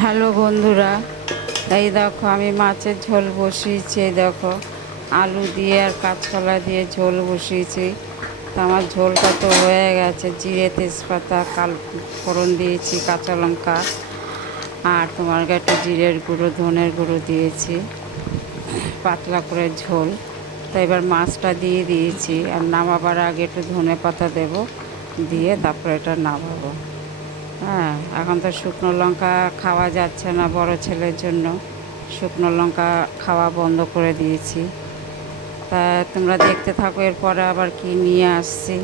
Hello বন্ধুরা, এই দেখো আমি মাছের ঝোল বসিয়েছি। এই দেখো আলু দিয়ে আর কাঁচকলা দিয়ে ঝোল বসিয়েছি। তো আমার ঝোলটা তো হয়ে গেছে। জিরে তেজপাতা কাল ফোড়ন দিয়েছি, কাঁচা লঙ্কা আর তোমার একটু জিরের গুঁড়ো ধনের গুঁড়ো দিয়েছি, পাতলা করে ঝোল। তো এবার মাছটা দিয়ে দিয়েছি আর নামাবার আগে একটু ধনে পাতা দেবো, দিয়ে তারপরে এটা নামাবো। হ্যাঁ, এখন তো শুকনো লঙ্কা খাওয়া যাচ্ছে না বড় ছেলের জন্য, শুকনো লঙ্কা খাওয়া বন্ধ করে দিয়েছি। তা তোমরা দেখতে থাকো এরপরে আবার কি নিয়ে আসছি।